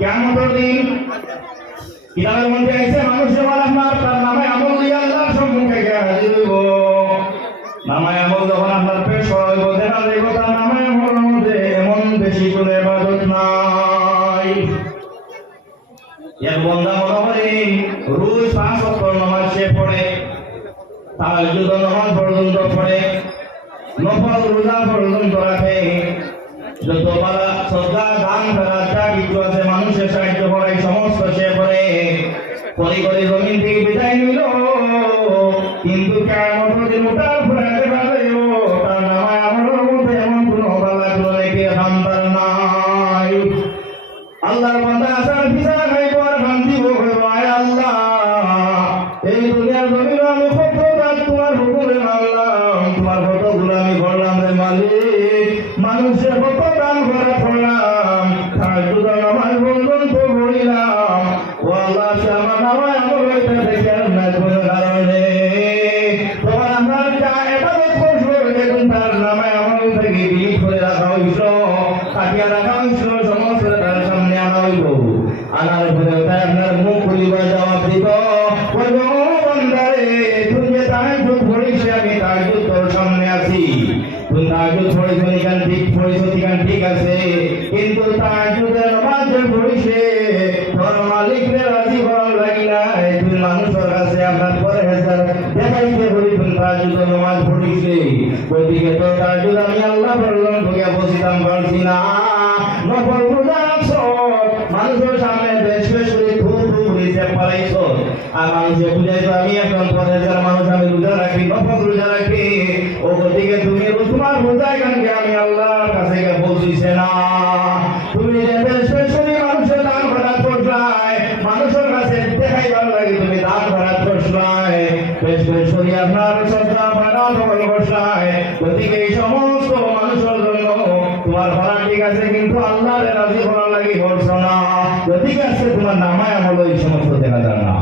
কিয়ামতের দিন কিতাবের মধ্যে আছে মানুষ যখন আপনার তার নামে আমল দিয়ে আল্লাহর সম্মুখে গিয়ে হাজির হইব, নামে আমল যখন আপনার পেশ হইব দেখা যাইব তার নামে আমলের মধ্যে এমন বেশি করে ইবাদত নাই। এক বান্দা মনে করে রোজ 5 ওয়াক্ত নামাজ সে পড়ে, তাহাজ্জুদ নামাজ পর্যন্ত পড়ে, নফল রোজা পর্যন্ত রাখে, যত পারা সদকা দান খয়রাত যা কিছু আছে মানুষের সাহায্য করে সমস্ত সে করে করে জমিন থেকে বিদায় নিল, কিন্তু কিয়ামতের দিন ওটার পরে দেখা যাইব তার নামে আমলের মধ্যে এমন কোনো বালা কোনো নেকি হামদার নাই। আল্লাহর বান্দা আসার বিচার খাইব আর শান্তি ভোগ হইব। আয় আল্লাহ, এই দুনিয়ার জমিনে আমি কত কাজ তোমার হুকুমে মানলাম, তোমার কত গোলামি করলাম রে মালিক, মানুষের কত দান করে পড়লাম, তাহাজ্জুদ নামাজ পর্যন্ত পড়িলাম, ও আল্লাহ সে আমার নামায় আমল হইতে দেখেন না কোনো কারণে তোমার আমার যা ইবাদত করছো দেখুন তার নামায় আমল থেকে বিলীন করে রাখা হইল, কাটিয়া রাখা হইল, সমস্ত তার সামনে আনা হইল। আনার পরে তাই আপনার মুখ খুলিবার জবাব দিব, বান্দারে তুমি যে তাহাজ্জুদ পড়িস আমি তাহাজ্জুদ তোর সামনে আছি, তুমি তাহাজ্জুদ পড়িস ঠিক আছে, কিন্তু তাহাজ্জুদের নামাজ পড়িস তোর মালিককে রাজি করার লাগি না, তুমি মানুষের কাছে আপনার পরহেজগার দেখাইতে বলি তুমি তাহাজ্জুদের নামাজ পড়িস, ওইদিকে তোর তাহাজ্জুদ আমি আল্লাহ বললাম তোকে বসিতাম পারছি না, নফল রোজা রাখছ মানুষের সামনে বেশ বেশ করে ধূপ ঘুরিতে পারাইছ, আর মানুষে বুঝাইতো আমি এখন পরহেজগার মানুষ, আমি রোজা রাখি, নফল রোজা রাখি, ও দিকে তুমি তোমার রোজা এখানকে আমি আল্লাহর কাছে পৌঁছিছে না, তুমি যে বেশ বেশ করে মানুষের দান খয়রাত করছাই, মানুষের কাছে দেখাইবার লাগে তুমি দান খয়রাত করছাই, বেশ বেশ করে আপনার সদকা খয়রাত করছাই, ওদিকে এই সমস্ত মানুষের জন্য তোমার ভাড়া ঠিক আছে, কিন্তু আল্লাহর রাজি করার লাগি করছ না, ওদিকে আছে তোমার নামায় আমল এই সমস্ত দেখা যায় না।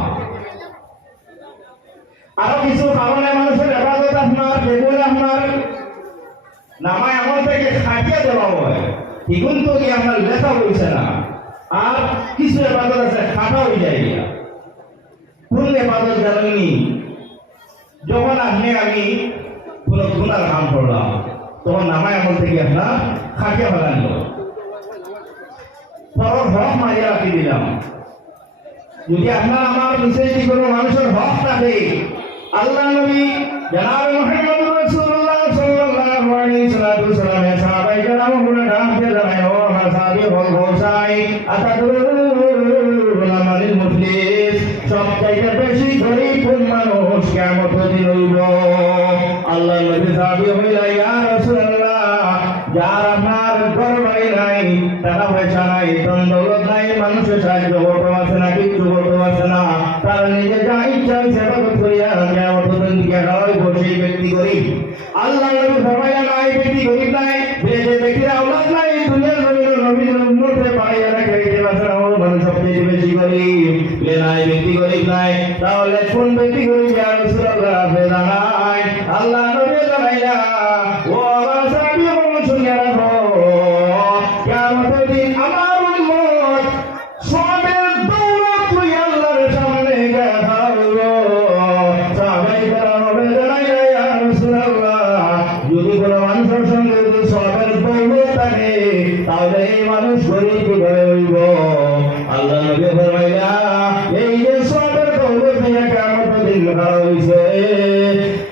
আরো কিছু কারণে মানুষের ইবাদত আপনার যেগুলো আপনার নামায় আমল থেকে খাটিয়ে দেওয়া হয়, এগুন তো কি আপনার লেখা হইছে না, আর কিছু ইবাদত আছে খাটা হয়ে যায়। কোন ইবাদত জানেননি? যখন আপনি আমি কোন গুনার কাম করলাম তখন নামায় আমল থেকে আপনার খাটিয়ে ফেলান, পর হক মারিয়া রাখি দিলাম। যদি আপনার আমার নিচে কোনো মানুষের হক থাকে, আল্লাহ নবী জনাব মুহাম্মদ রাসূলুল্লাহ সাল্লাল্লাহু আলাইহি ওয়াসাল্লাম এর সাহাবায়ে কেরামকে ডাকতে জানায়, ও আমার সাহাবী বল বসাই আতাদুরুনা মালিল মুফলিস, সবচাইতে বেশি গরীব কোন মানুষ কিয়ামতের দিন হইব? আল্লাহ নবী সাহাবী হইলা, ইয়া রাসূলুল্লাহ, যার আপনার ঘর বাড়ি নাই, টাকা পয়সা নাই, ধন দৌলত নাই, মানুষের সাহায্য করতে পারছে না, কিচ্ছু করতে পারছে না, তার নিজে যা ইচ্ছা সেবা করিয়া কিয়ামতের দিন হয় বসে ব্যক্তি গরিব। আল্লাহ নবী ফরমাইলেন, নাই ব্যক্তি গরিব নাই, যে ব্যক্তির আওলাদ নাই, দুনিয়ার জমিনে নবীর উম্মতে পাইয়া রাখে যে বাসা মানুষ সবচেয়ে বেশি গরিব, নাই ব্যক্তি গরিব নাই, তাহলে কোন ব্যক্তি গরিব? ইয়া রাসূলুল্লাহ আপনি জানাই। আল্লাহ নবী জানাইলা, ও আমার সাহাবী বলুন শুনে রাখো, কিয়ামতের দিন আমার উম্মত সবের দৌলত লইয়া আল্লাহর সামনে দেখা হইব। সাহাবায়ে কেরাম জানাইলা, ইয়া রাসূলুল্লাহ, যদি কোনো মানুষের সঙ্গে যদি সবের দৌলত থাকে তাহলে এই মানুষ গরিব কিভাবে হইব? আল্লাহ নবী ফরমাইলা, এই যে সবের দৌলত নিয়ে কিয়ামতের দিন দেখা হইছে,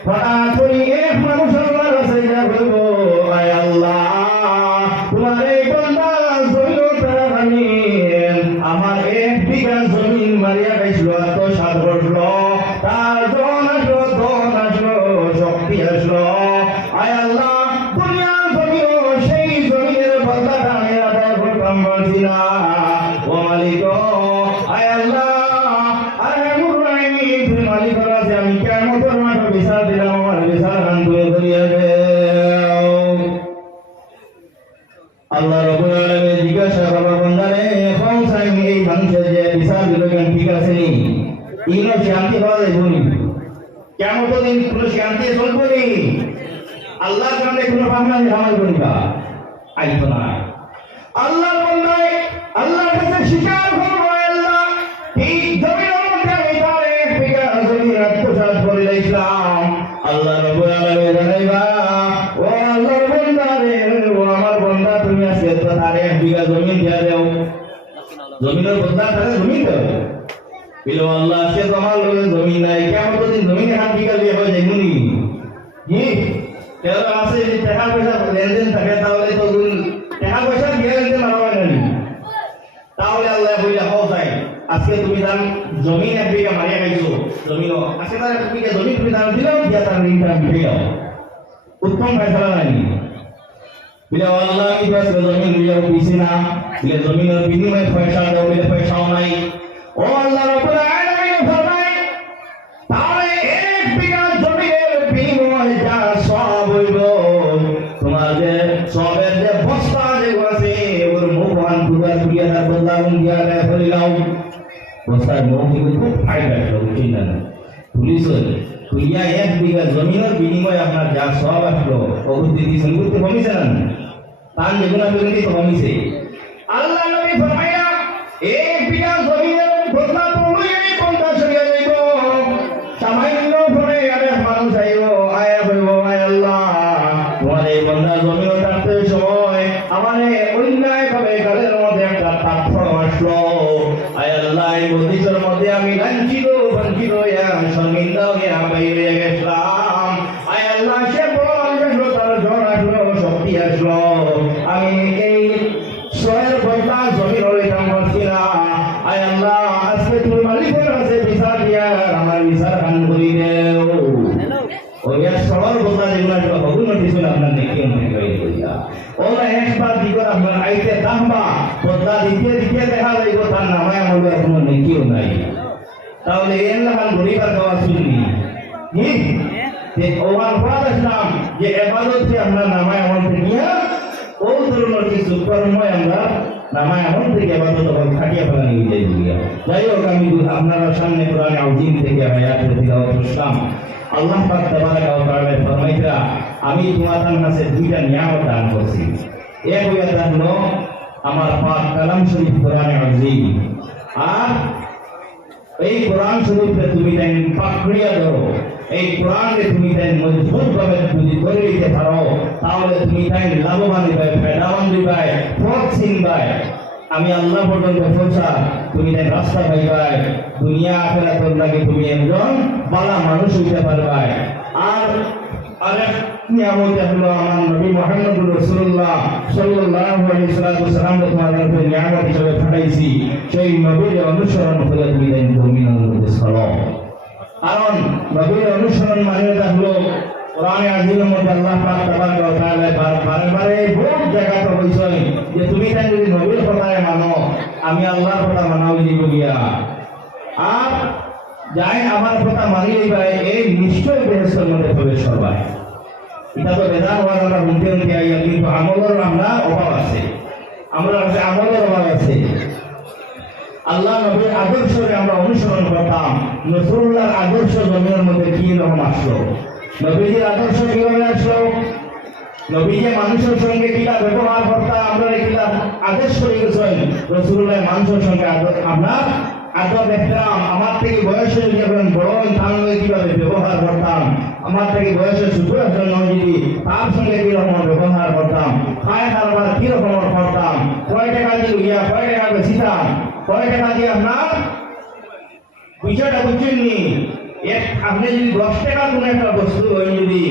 হঠাৎ করে এক মানুষ আল্লাহর কাছে গিয়া বলব, আয় আল্লাহ, তোমার এই বান্দা জমিন তারা বানিয়েন, আমার 1 বিঘা জমিন মারিয়া গেছিল, এত সাত বসল, তার জন আসলো, শক্তি আসলো, আয় আল্লাহ, দুনিয়ার জমিন সেই জমিনের বান্দাটা আমি আদায় করতাম পারছি না, ও মালিক, আয় আল্লাহ, আরে মুরাইনি তুমি মালিক আছে, আমি কিয়ামতের মাঠে বিচার দিলাম, আমার বিচার আনতে করিয়া দেও। আল্লাহ রাব্বুল আলামিন জিজ্ঞাসা করবে, বান্দারে এখন চাই এই মানুষের যে বিচার দিল কেন ঠিক আছে নি? ইনো শান্তি পাওয়া যাইব নি? কিয়ামতের দিন কোন শান্তি চলবে নি? আল্লাহর সামনে কোন ভাবনা ঝামেলা করিবা আইতো না। আল্লাহর বান্দায় আল্লাহর কাছে স্বীকার করবো আল্লাহ এই জমিনের মধ্যে আমি তার 1 বিঘা জমি আত্মসাৎ করে লইলাম। আল্লাহ রাব্বুল আলামিন জানাইবা ও আল্লাহর বান্দা রে, ও আমার বান্দা তুমি আজকে তো তার 1 বিঘা জমি দিয়া দাও, জমিনের বদলা তার জমি দাও। বিলো আল্লাহ আজকে তোমার লগে জমি নাই, কিয়ামত দিন জমিনে হাত বিঘা লিয়ে হয়ে যাইব নি? কি কেউ আছে যে টাকা পয়সা লেনদেন থাকে, তাহলে তো টাকা পয়সা দিয়ে লেনদেন মারা না, তাহলে আল্লাহ বইলা হও যাই আজকে তুমি তার জমিন 1 বিঘা মারিয়া খাইছো, জমিন আজকে তার 1 বিঘা জমি তুমি তার দিলাও, দিয়া তার ঋণটা মিটে যাও। উত্তম ফয়সালা নাই বলে আল্লাহ কি বাস জমিন লিয়া দিছি না, বলে জমিনের বিনিময়ে পয়সা দাও, বলে পয়সাও নাই। ও আল্লাহ রাব্বুল আলামিন ফরমায় তাহলে 1 বিঘা জমির বিনিময়ে যা সওয়াব হইব, তোমার যে সওয়াবের যে বস্তা যেগুলো আছে ওর মুখবান পুরা তুলিয়া তার বদলাগুন দিয়া দেয় ফেলিলাম। বস্তার মুখ কিন্তু খুব ফায়দা বুঝছেন না, পুলিশ তুলিয়া 1 বিঘা জমিনের বিনিময়ে আপনার যা সওয়াব আসলো অবধি দিয়েছেন, করতে কমিছে না, তার যেগুলো বিরোধী তো কমিছে। আল্লাহ নবী ফরমাইয়া 1 বিঘা জমিনের বদলা তুমি 50 হইয়া যাইব। সামান্য পরে আরে মানুষ আইব, আয়া বলব আয় আল্লাহ তোমার এই বান্দা জমিন কাটতে সময় আমারে অন্যায় ভাবে গালের মধ্যে একটা পাথর আসলো, আয় আল্লাহ এই মসজিদের মধ্যে আমি লাঞ্ছিত বঞ্চিত হইয়া শর্মিন্দা হইয়া বাইরে গেছিলাম। আয় আল্লাহ সে বড় আসলো, তার জ্বর আসলো, শক্তি আসলো, আমি এই সয়ের বদলা জমিন লইতাম পারছি না। আয় আল্লাহ আজকে তুমি মালিকের কাছে বিচার দিয়া আমার বিচার কান করি দেও। ওই সবার বদলা যেগুলো ভগুন কিছু আপনার নেকি ওরা একবার দিকে আপনার আইতে দামবা বদলা দিতে দিতে দেখা যাইব তার নামায় আমাদের কোনো নেকিও নাই। তাহলে এর লাগান গরিবার দেওয়া শুননি ওমান পড়া দেখলাম যে এবাদত আপনার নামায় আমার থেকে ও ধরনের কিছু কর্মই আমরা নামায় এমন থেকে এবাদত খাটিয়ে ফেলা নিয়ে যাই দিয়া। যাই হোক আমি আপনারা সামনে কোরআনে আউজিম থেকে আয়াত তিলাওয়াত করলাম। আল্লাহ পাক তাবারাকা ওয়া তাআলা ফরমাইতা আমি তোমাদের কাছে 2টা নিয়ামত দান করছি। এক হলো আমার পাক কালাম শরীফ কোরআনে আউজিম, আর এই কোরআন শরীফে তুমি তাই পাকড়িয়া ধরো, এই কোরআনে তুমি তাই মজবুত ভাবে যদি ধরে নিতে পারো তাহলে তুমি তাই লাভবান হইবে, ফায়দাবান হইবে, পথ চিনবে। আমি আল্লাহ পর্যন্ত পৌঁছা তুমি তাই রাস্তা পাইবে, দুনিয়া আখিরাতের লাগে তুমি একজন ভালো মানুষ হইতে পারবে। আর আরেক নিয়ামত হলো আমার নবী মুহাম্মদুর রাসূলুল্লাহ সাল্লাল্লাহু আলাইহি ওয়াসাল্লাম তোমাদের উপর নিয়ামত হিসেবে পাঠাইছি, সেই নবীর অনুসরণ করে তুমি তাই জমিনের মধ্যে চলো। কারণ নবীর অনুসরণ মানে হলো কোরআনে আযীমের মধ্যে আল্লাহ পাক তাবারক ওয়া তাআলা বারবারে বহু জায়গাতে বলেছেন যে তুমি তাই যদি নবীর কথায় মানো আমি আল্লাহর কথা মানাও দিব গিয়া, আর যাই আমার কথা মানি লইবা এই নিশ্চয় বেহেশতের মধ্যে প্রবেশ করবা। এটা তো বেদান হওয়ার আমরা শুনতে শুনতে আইয়া, কিন্তু আমলের আমরা অভাব আছে, আমরা আমলের অভাব আছে। আল্লাহ নবীর আদর্শকে আমরা অনুসরণ করতাম, রাসূলুল্লাহর আদর্শ জমিনের মধ্যে কি রকম আসলো, নবীজির আদর্শ কিভাবে আসলো, নবীজি মানুষের সঙ্গে কিলা ব্যবহার করতাম, আমরা কিলা আদর্শ রেখেছেন রাসূলুল্লাহ মানুষের সঙ্গে আপনার আদর দেখতাম। আমার থেকে বয়সে যদি এখন বড় তাহলে কিভাবে ব্যবহার করতাম, আমার থেকে বয়সে ছোট একজন যদি তার সঙ্গে কিরকম ব্যবহার করতাম, খায় কারবার কিরকম করতাম, কয় টাকা দিয়ে গিয়া কয় টাকা বেছিতাম, কয় টাকা দিয়ে আপনার বিষয়টা বুঝছেননি। আপনি যদি 10 টাকা কোনো একটা বস্তু হয় যদি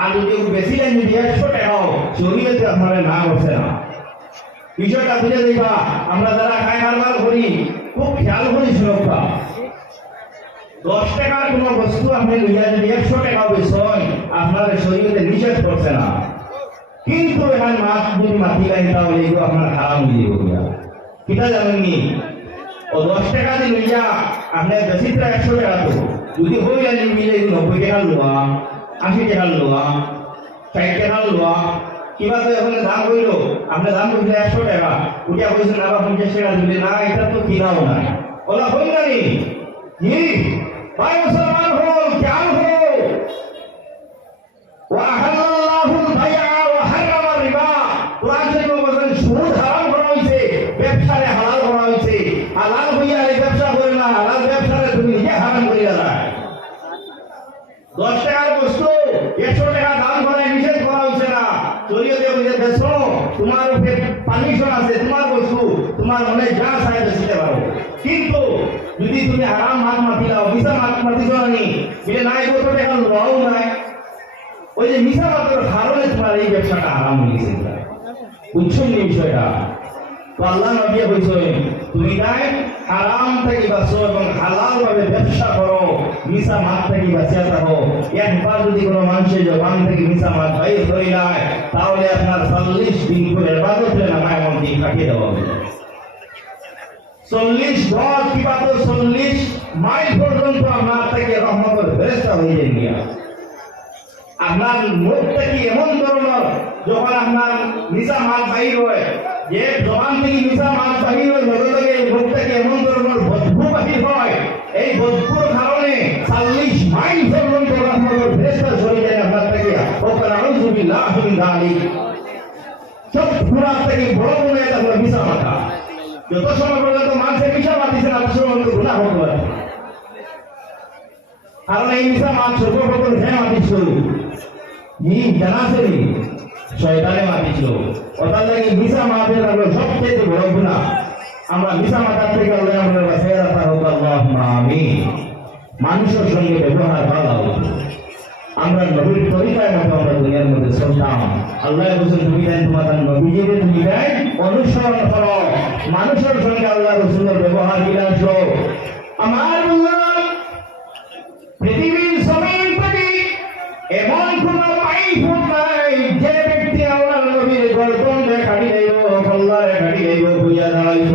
আর যদি বেশি দেন যদি 100 টাকাও শরীরে আপনার না বসে না, বিষয়টা বুঝে দিবা। আমরা যারা খায় কারবার করি খুব খেয়াল করি সুরক্ষা, 10 টাকার কোনো বস্তু আপনি লইয়া যদি 100 টাকা বেশন আপনার শরীরে নিষেধ করছে না, কিন্তু এখানে মাছ যদি মাটি লাগে তাহলে এগুলো আপনার হারাম দিয়ে গিয়া কিটা জানেননি। ও 10 টাকা দিয়ে লইয়া আপনার বেশিটা 100 টাকা তো যদি হইয়া মিলে 90 টাকা লোয়া, 80 টাকা লোয়া, 60 টাকা লোয়া, কিবা তো এখন দাম হইল আপনার দাম বলছে 100 টাকা, উঠিয়া বলছেন আবার 50 টাকা দিলে না, এটা তো কিনাও না, ওলা হই না নি কি ভাই মুসলমান হল খেয়াল হো। ওয়াহাল্লাহুল বাইআ ওয়া হারামার রিবা, কোরআন শরীফে বলেন সুদ হারাম করা হয়েছে, ব্যবসারে হালাল 10 টাকার বস্তু 100 টাকা দাম করে নিষেধ করা হচ্ছে না। শরীয়তে বুঝে দেছো তোমার উপরে পারমিশন আছে, তোমার বস্তু তোমার মনে যা চায় বেচতে পারো। কিন্তু যদি তুমি হারাম মাছ মাতিলাও, মিশা মাছ মাতিছ নি বলে নাই কত টাকা লোয়াও নাই, ওই যে মিশা মাছের কারণে তোমার এই ব্যবসাটা হারাম হয়ে গেছে। বুঝছো নি বিষয়টা? তো আল্লাহ নবী কইছেন তুমি তাই হারাম থেকে বাঁচো এবং হালাল ভাবে ব্যবসা করো, মিশা মাছ থেকে বাঁচিয়া থাকো। একবার যদি কোনো মানুষের জবান থেকে মিশা মাছ বাইর করে নেয় তাহলে আপনার 40 দিন করে ইবাদতের নামায় মধ্যে কাটিয়ে দেওয়া হবে। 40 গজ কিংবা 40 মাইল পর্যন্ত আপনার থেকে রহমতের ফেরেশতা হয়ে যায়। আপনার মুখটা কি এমন ধরনের যখন আপনার মিশা মাছ বাহির হয়, যে জবান থেকে মিশা মাছ বাহির হয় লগে লগে মুখটাকে এমন ধরনের বদবু বাহির হয়, এই বদবুর কারণে 40 মাইল পর্যন্ত রহমতের ফেরেশতা সরে যায় আপনার থেকে। ওকে নাউযুবিল্লাহ মিন যালিক। সব পুরাত থেকে বড় মনে হয় আপনার মিশা মাথা। যত সময় পর্যন্ত মানুষের মিশা মাতিছে না তত সময় গুনাহ হতে পারে। কারণ এই মিশা মাছ সর্বপ্রথম হ্যাঁ মাতিস জানা আছে শয়তানে মাতিছিল। ওটার লাগে মিশা মাছের সবচেয়ে বড় গুনাহ। আমরা মিশা মাথার থেকে আল্লাহ আমাদের বাঁচিয়ে রাখা হোক, আল্লাহুম্মা আমিন। মানুষের সঙ্গে ব্যবহার ভালো, আমরা নবীর তরিকার মতো আমরা দুনিয়ার মধ্যে চলতাম। আল্লাহ বলছেন তুমি দেন তোমার নবীজিকে তুমি দেন অনুসরণ করো, মানুষের সঙ্গে আল্লাহ রসুলের ব্যবহার বিলাস। আমার পৃথিবীর জমিন থেকে এমন কোন পাইফুট নাই যে ব্যক্তি আল্লাহ নবীর গর্দন দেখাড়ি দেব, কল্লারে খাড়ি দেব বুঝা দাঁড়াইছ।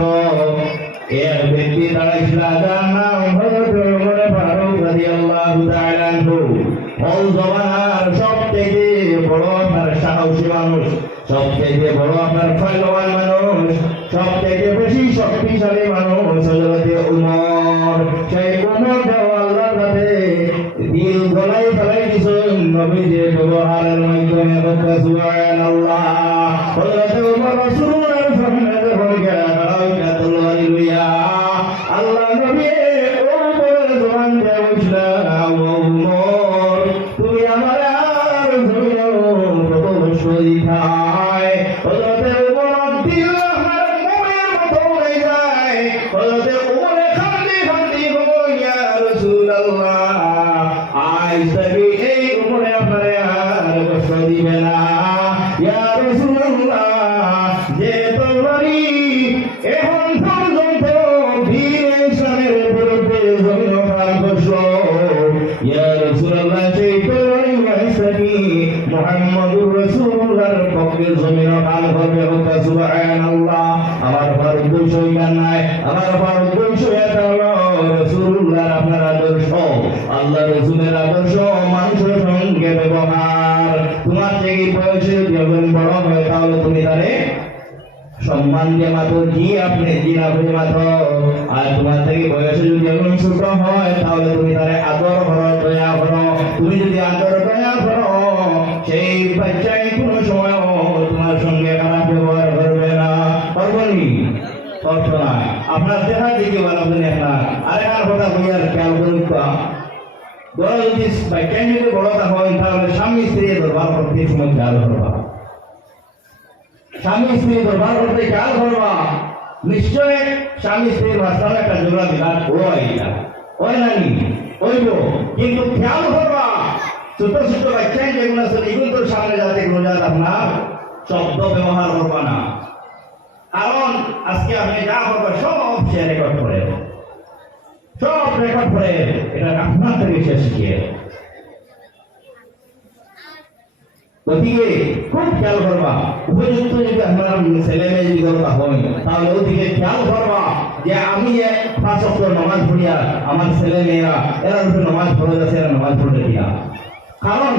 এর ব্যক্তি দাঁড়াইছিল যার নাম হযরত ওমর ফারুক রাদিয়াল্লাহু তাআলা আনহু। ওই জমানার সবথেকে বড় আপনার সাহসী মানুষ, সবথেকে বড় আপনার ফয়লওয়ান মানুষ, সবথেকে বেশি শক্তিশালী মানুষ হযরত ওমর। সেই ওমর আল্লাহর কাছে দিল গলাই ফেলাই দিয়েছেন নবীজির ব্যবহারের মাধ্যমে। সুবহানাল্লাহ। হযরত ওমর রাসূলুল্লাহর সামনে যখন হালেলুয়া আল্লাহ নবী ওমরের জবান দিয়ে বললেন ওমর তুমি আমার আর জমিও কত সই খায়। হযরত ওমর দিল আমার মনের মতো হয়ে যায়। হযরত ওমর খান্দি খান্দি বলে ইয়া রাসূলুল্লাহ আজ থেকে এই উমরে আপনারে আর কষ্ট দিবে না। ইয়া রাসূলুল্লাহ যে তরবারি এখন পর্যন্ত বীর ইসলামের বিরুদ্ধে জমিন প্রাণ করছো, ইয়া রাসূলুল্লাহ সেই তরবারি ওয়াইসাকি মুহাম্মদুর রাসূলুল্লাহর পক্ষে জমিন প্রাণ করবে। সুবহানাল্লাহ। আমার ভারত সইকার নাই, আমার ভারত এটা হলো রাসূলুল্লাহর আপনার আদর্শ, আল্লাহ রাসূলের আদর্শ, মানুষের সঙ্গে ব্যবহার। তোমার থেকে বয়সে যখন বড় হয় তাহলে তুমি তারে সম্মান দিয়ে মাত্র জি আপনি জি না বলে মাত্র। আর তোমার থেকে বয়সে যদি এখন ছোট হয় তাহলে তুমি তারে আদর করো, দয়া করো। তুমি যদি আদর দয়া করো সেই বাচ্চাই কোনো সময় তোমার সঙ্গে খারাপ ব্যবহার করবে না। করবনি? করতো না। আপনার দেখা দিকে বানাবেন একটা আরেকটা কথা বলি আর খেয়াল করুন। বড় যদি বাচ্চাই যদি বড়টা হয় তাহলে স্বামী স্ত্রী দরবার করতে সময় খেয়াল করবা। স্বামী স্ত্রী দরবার করতে খেয়াল করবা। নিশ্চয় স্বামী স্ত্রীর মাঝখানে একটা ঝগড়া বিরাট ওই নানি ওইব, কিন্তু খেয়াল করবা ছোট ছোট বাচ্চাই যেগুলো আছে এগুলো তোর সামনে যাতে কোনো জায়গা আপনার শব্দ ব্যবহার করবা না। কারণ আজকে আপনি যা করবেন সব সে রেকর্ড করে, সব রেকর্ড করে এটা আপনার থেকে সে শিখিয়ে। ওদিকে খুব খেয়াল করবা। উপযুক্ত যদি আপনার ছেলে মেয়ে যদি কথা হয় তাহলে ওদিকে খেয়াল করবা যে আমি যে 5 ওয়াক্ত নামাজ পড়িয়া আমার ছেলে মেয়েরা এরা যদি নামাজ পড়ে যাচ্ছে এরা নামাজ পড়ে কিনা। কারণ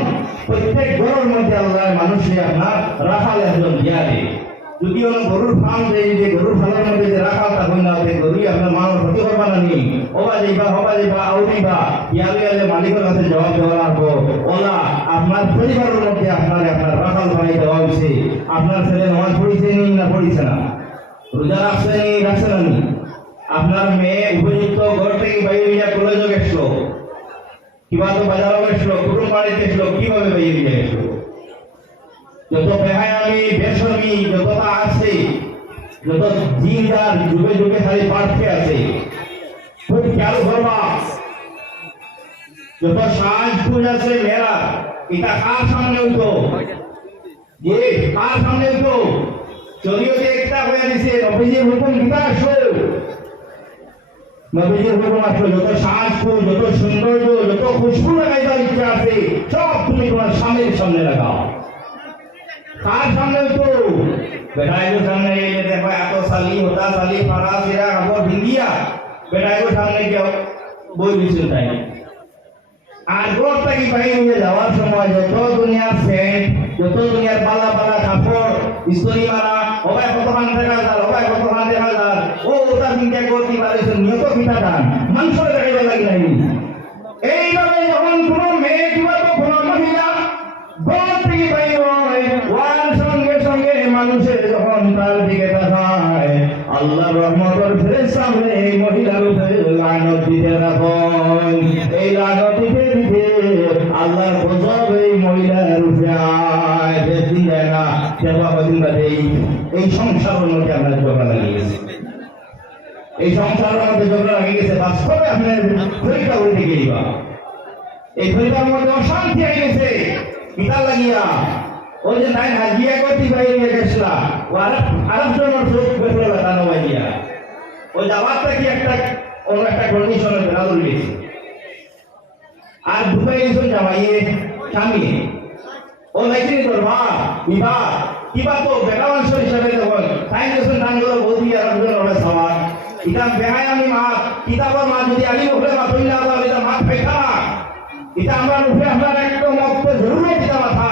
প্রত্যেক ঘরের মধ্যে আল্লাহ মানুষে আপনার রাখাল একজন দিয়া দেয়। যদি কোনো গরুর ফার্ম দেয়, যে গরুর ফার্মের মধ্যে যে রাখাল থাকুন না গরুই আপনার মানুষ ক্ষতি করবা না নি ওবা যাইবা আউরিবা ইয়ালে মালিকের কাছে জবাব দেওয়া লাগবো। ওলা আপনার পরিবারের মধ্যে আপনার রাখাল বানাই দেওয়া হয়েছে। আপনার ছেলে নামাজ পড়িছে নি না পড়িছে না, রোজা রাখছে নি রাখছে না নি, আপনার মেয়ে উপযুক্ত ঘর থেকে বাইরে কলেজে গেছিল, কিবা তো বাজারে গেছিল, কুটুম বাড়িতে গেছিল, কিভাবে বেরিয়ে দিয়ে গেছিল। যত বেহায়ামি বেশরমি যতটা আছে, যত জিনদার যুগে যুগে খালি পার্থে আছে, খুব খেয়াল করবা। যত সাজ খুঁজ আছে মেয়েরা, এটা কার সামনে হইতো, যে কার সামনে হইতো, শরীয়তে একটা হয়ে দিছে, নবীজির হুকুম কিতা আসলো, নবীজির হুকুম আসলো। যত সাজ খুঁজ, যত সৌন্দর্য, যত খুশবু লাগাইবার ইচ্ছা আছে, সব তুমি তোমার স্বামীর সামনে লাগাও। কার সামনে হইতো, বেটাইগো সামনে গেলে দেখো এত সালি হতা সালি ফারা সিরা কাপড় ভিঙ্গিয়া বেটাইগো সামনে কেউ বই দিচ্ছেন তাই। আর ঘর থেকে বাইরে যাওয়ার সময় যত দুনিয়ার সেন্ট, যত দুনিয়ার পালা পালা কাপড় ইস্ত্রি মারা, সবাই কতখান দেখা যায়, সবাই কতখান দেখা যায়, ও ওটা চিন্তা করতে পারেছেন নিয়ত পিঠা দান মানুষের দেখাইবার লাগে নাই। এইভাবে যখন কোনো মেয়ে কিংবা কোনো মহিলা ঘর থেকে বাইরে হয়, ওয়ার সঙ্গে সঙ্গে মানুষের যখন তার দিকে তাকায়, আল্লাহ রহমতের ফেরেশতা এই মহিলার উপরে লানত দিতে রাখেন। এই লানত দিতে দিতে আল্লাহর গজব এই মহিলার উপরে আয়, বেশি যায় না। সেবা কদিন বাদে এই সংসারের মধ্যে আমরা ঝগড়া লাগিয়ে গেছি, এই সংসারের মধ্যে ঝগড়া লাগিয়ে গেছে। বাস্তবে আপনার পরীক্ষা উল্টে গেলিবা, এই পরিবার মধ্যে অশান্তি হয়ে গেছে। পিতা লাগিয়া ওই যে নাই হাজিয়া করতে বাইরে গেছিলা, ও আরব জনের চোখ বেসলে লাগানো বাইয়া, ওই যাওয়ারটা কি একটা অন্য একটা কন্ডিশনে বেড়া ধরিয়েছে। আর ঢুকাই গেছেন জামাইয়ে স্বামী, ও লাইছি তোর মা বিবাহ কিবা তো বেটা অংশ হিসাবে তখন তাই গেছেন দান করে বৌদি আরব জনের সবার এটা বেহায় আমি মা কিতাবের মা যদি আলি উঠে মা তৈরি আবার এটা মা খাইতা না, এটা আমরা উঠে আপনার একদম মত জরুরি দিতে মাথা।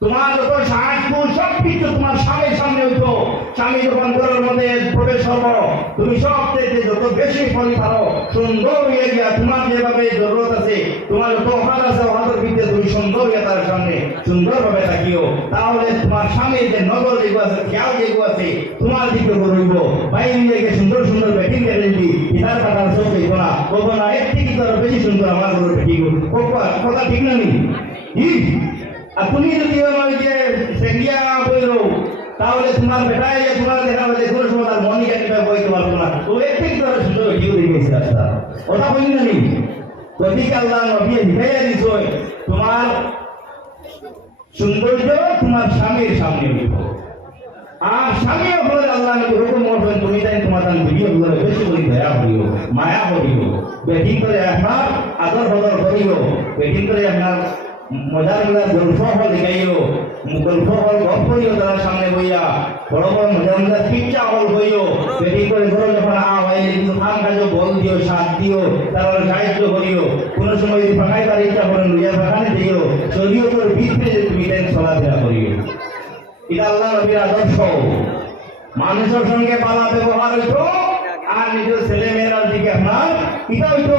তোমার যত সাহায্য সব কিছু তোমার স্বামীর সামনে হইতো, স্বামী যখন ঘরের মধ্যে প্রবেশ করবো, তুমি সব থেকে যত বেশি ফল পারো সুন্দর হয়ে গিয়া তোমার যেভাবে জরুরত আছে, তোমার যত অহার আছে অহাদের ভিতরে তুমি সুন্দর হয়ে তার সামনে সুন্দরভাবে থাকিও, তাহলে তোমার স্বামীর যে নজর যেগুলো আছে, খেয়াল যেগুলো আছে তোমার দিকে রইব। বাইরে গিয়ে সুন্দর সুন্দর ব্যাটিং দেখবি, পিতার কাটার চোখ দেখবো না, বলবো না এর থেকে তো বেশি সুন্দর আমার ঘরের ব্যাটিং। কথা ঠিক না নি? আর তুমি যদি যে সেগিয়া বইল, তাহলে তোমার বেটাই তোমার দেখা যাবে কোনো সময় তার মনি কাটিবা বইতে পারবো না, তো এর থেকে তো সুন্দর ভিউ দেখেছি রাস্তা। ওটা বলি না নি? গতিকে আল্লাহ নবী হিদায়া দিছ, তোমার সৌন্দর্য তোমার স্বামীর সামনে হইব। আর স্বামী হলে আল্লাহ নবী হুকুম করবেন তুমি তাই তোমার তার ভিডিও করে বেশি করে দয়া করিও, মায়া করিও, বেটিং করে আপনার আদর বদর করিও, বেটিং করে আপনার মজার মজার গল্প হল দেখাইও, গল্প হল গল্প করিও তার সামনে বইয়া, বড় বড় মজার মজার পিকচার হল বইও, বেটিং করে ঘরে যখন আওয়াইলে কিছু খান কাজও বল দিও, সাথ দিও, তারপরে সাহায্য করিও, কোনো সময় যদি ফাঁকাই তার ইচ্ছা করেন লইয়া ফাঁকানে দিও, যদিও তোর ভিতরে তুমি তাই চলাফেরা করিও। এটা আল্লাহ নবীর আদর্শ। মানুষের সঙ্গে পালা ব্যবহার হইতো আর নিজের ছেলে মেয়েরার দিকে আপনার এটা হইতো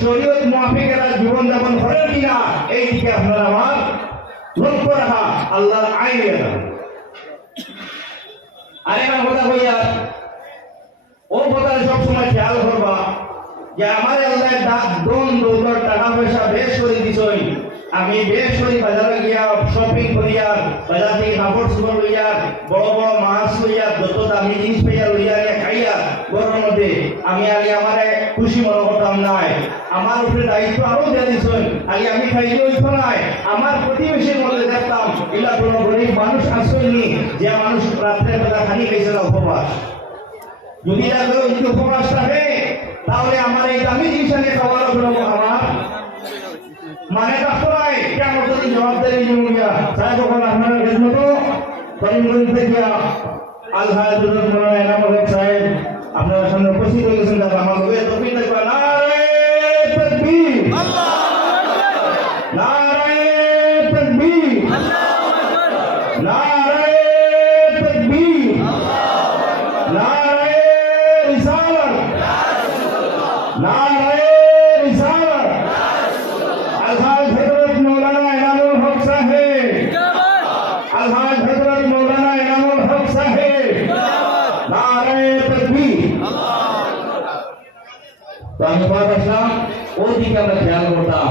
শরীয়ত মুআফিকেরা জীবন যাপন করেন কিনা এই দিকে আপনার আমার লক্ষ্য রাখা আল্লাহর আইনে। আরেকটা কথা কইয়া ও কথা সবসময় খেয়াল করবা যে আমার আল্লাহ দন দৌলত টাকা পয়সা বেশ করে দিছই, আমি বেশ করে বাজারে গিয়া শপিং করিয়া, বাজার থেকে কাপড় চোপড় লইয়া, বড় বড় মাছ লইয়া, যত দামি জিনিস পাইয়া লইয়া খাইয়া ঘরের মধ্যে আমি আগে আমার খুশি মনে করতাম নাই। আমার উপরে দায়িত্ব আরো দিয়ে দিচ্ছেন, আগে আমি খাইলে হইতো নাই। আমার প্রতিবেশীর মধ্যে দেখতাম এগুলা কোনো গরিব মানুষ আসেনি যে মানুষ রাত্রে বেলা খানি খাইছে না উপবাস। যদি উপবাস থাকে তাহলে আমার এই দামি জিনিস নিয়ে খাওয়ার আমার মানে কাপড়ায় কেমন যদি জবাবদারি জমুয়া তাই যখন আপনারা খেদমত করিমগঞ্জ থেকে আল্লাহ এনামুল হক সাহেব আপনার সামনে উপস্থিত হয়ে গেছেন, তারা আমার লোকের তকবীর দেখবা নারে তাকবীর, নারে তাকবীর, নারে তাকবীর, নারে রিসালাত, নারে রিসালাত। আলহাজ হযরত মাওলানা এনামুল হক সাহেব, আলহাজ হযরত মাওলানা এনামুল হক সাহেব, নারে তাকবীর। তো আমি বাদ আসলাম ওই দিকে আমরা খেয়াল করতাম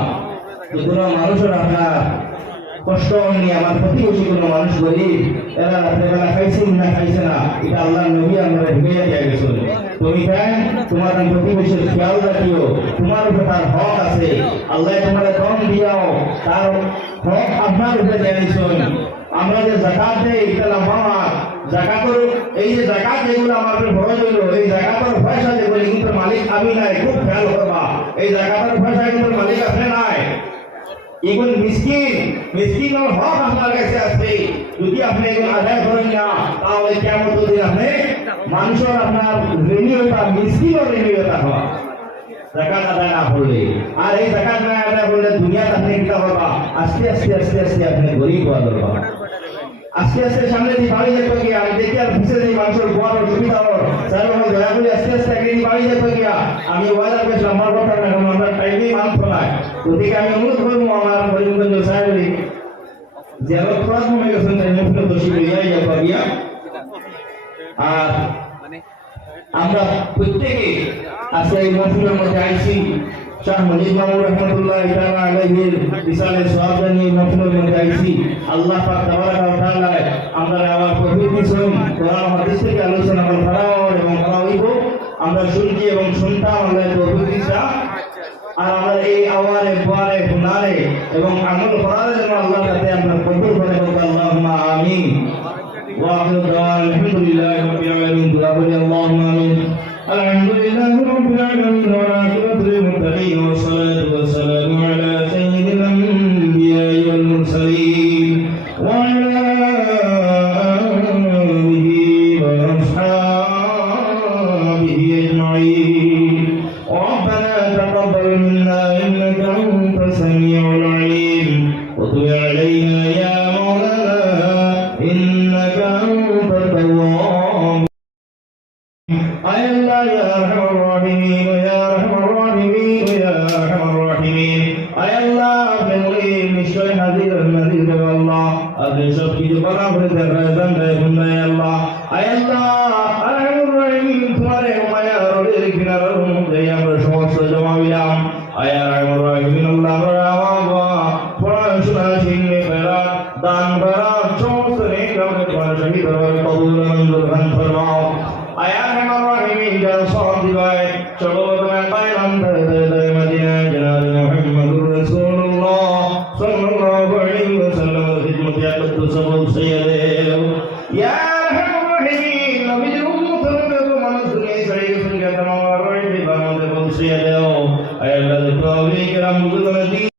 যে কোনো মানুষের আপনার কষ্ট নিয়ে আমার প্রতিবেশী কোনো মানুষ গরিব এরা রাত্রেবেলা খাইছে না খাইছে না এটা আল্লাহ নবী আমরা ঢুকিয়ে দিয়ে গেছিল তুমি কেন তোমার প্রতিবেশীর খেয়াল রাখিও তোমার উপর তার হক আছে আল্লাহ তোমার দম দিয়াও তার হক আপনার উপরে জানিয়েছেন আমরা যে জাকাত দেই এটা আমার জাকাতের এই যে জাকাত যেগুলো আমাদের খরচ হইল এই জাকাতের পয়সা যেগুলো কিন্তু মালিক আমি নাই খুব খেয়াল করবা এই জাকাতের পয়সা কিন্তু মালিক আপনি নাই এগুলো মিসকিনের হক আপনার কাছে আছে যদি আপনি এগুলো আদায় করেন না তাহলে কেমন দিন আপনি মানুষের আপনার ঋণীয়তা মিসকিনের ঋণীয়তা হয় জাকাত আদায় না করলে আর এই জাকাত না আদায় করলে দুনিয়াতে আপনি কিতা করবা আস্তে আস্তে আস্তে আস্তে আপনি গরিব হওয়া দরকার আস্তে আস্তে সামনে দিয়ে বাড়ি যেতে গিয়া আমি দেখি আর পিছিয়ে দিই মানুষের গোয়ার সুবিধা হওয়ার স্যার আমার দয়া করে আস্তে আস্তে একদিন বাড়ি যেতে গিয়া আমি ওয়াদার বেশ আমার কথা না কারণ আমরা টাইমেই মান ফেলায় ওদিকে আমি অনুরোধ করবো আমার করিমগঞ্জ সাহেবরি জেলা খরচ কমে গেছেন তাই মুখ্য দোষী হইয়াই যাবো গিয়া আর আমরা প্রত্যেকে আজকে এই মহফিলের মধ্যে আইসি শাহ মুজিব মামুন রহমতুল্লাহ তাআলা আলাইহির রিসালে সওয়াব জানিয়ে মহফিলের মধ্যে আইসি আল্লাহ পাক তাবারাকা ওয়া তাআলা আমরা আমার প্রভৃতি শুন কোরআন হাদিস থেকে আলোচনা করাও এবং করাইব আমরা শুনছি এবং শুনতাম আল্লাহ প্রভৃতিটা আর আমরা এই আওয়ারে বারে গুনারে এবং আমল করার জন্য আল্লাহর কাছে আমরা কবুল করে হোক আল্লাহুম্মা আমিন ওয়া আখিরু দাওয়ানা আলহামদুলিল্লাহি রাব্বিল আলামিন দুআ করি আল্লাহুম্মা আমিন আলহামদুলিল্লাহি রাব্বিল আলামিন ওয়া আখিরাতুল মুত্তাকিন ওয়া সালাতু ওয়া সালামু আলা সাইয়্যিদিল আমবিয়াই ওয়াল মুরসালিন ওয়া আলা আলিহি ওয়া আসহাবিহি আজমাইন ربنا تقبل منا إنك أنت السميع العليم وتب علينا يا مولانا إنك أنت التواب أي الله يا أرحم الراحمين يا أرحم الراحمين يا أرحم الراحمين أي الله بنوري نشوي حذير المزيد والله أبن شبكي جبنا فرد الرزان بيكم يا الله أي الله أرحم الراحمين تمہارے ہمایا روڑے رکھنا رہوں دیا پر شمس جمعیام آیا رحم الرحمن اللہ برآوا فراشنا شین خیرات دان برات شمس نیکم تمہارا شہید اور قبول منظور خان فرماؤ آیا رحم الرحمن جان صاحب دیوائے چلو تمہیں قائلان در مدینہ جناب محمد رسول اللہ صلی اللہ علیہ وسلم خدمت یا قدس ابو سید یا رحم الرحمن نبی جرم مطلب منس دنیا سڑی سنگا تمام روئی بانو دے بول سید اے اللہ دے تولی کرام مجھے مدینہ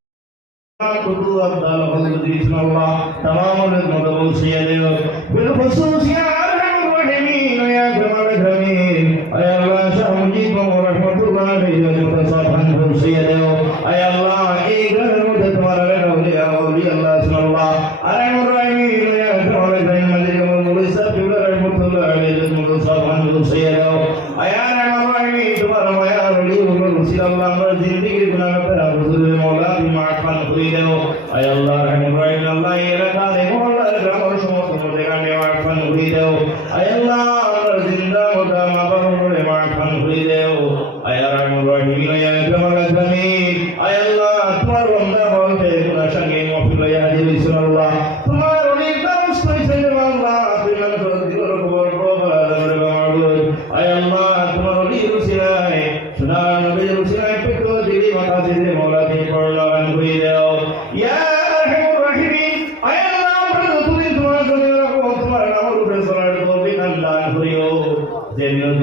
قدو ابدال حضرت اسم اللہ تمام خدمت ابو سید بالخصوص یا رحم الرحمن یا جمال الرحمن اے اللہ شاہ مجید ورحمت اللہ علیہ متصابحاً ابو سید اے اللہ ایک رحمت تمہارا رہا اولیاء اللہ اسم اللہ رحم الرحمن یا جمال الرحمن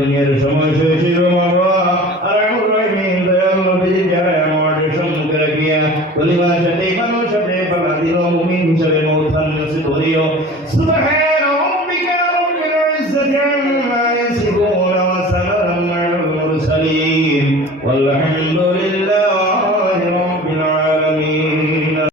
দুনিয়ার সময় শেষের বাবা আর রহিম দয়াল নবী যারা আমাদের সম্মুখে রাখিয়া কলিমার সাথে ইমানের সাথে পালা দিল মুমিন হিসেবে মৌতান নসিব করিও সুবহান রাব্বিকা রাব্বিল ইজ্জাতি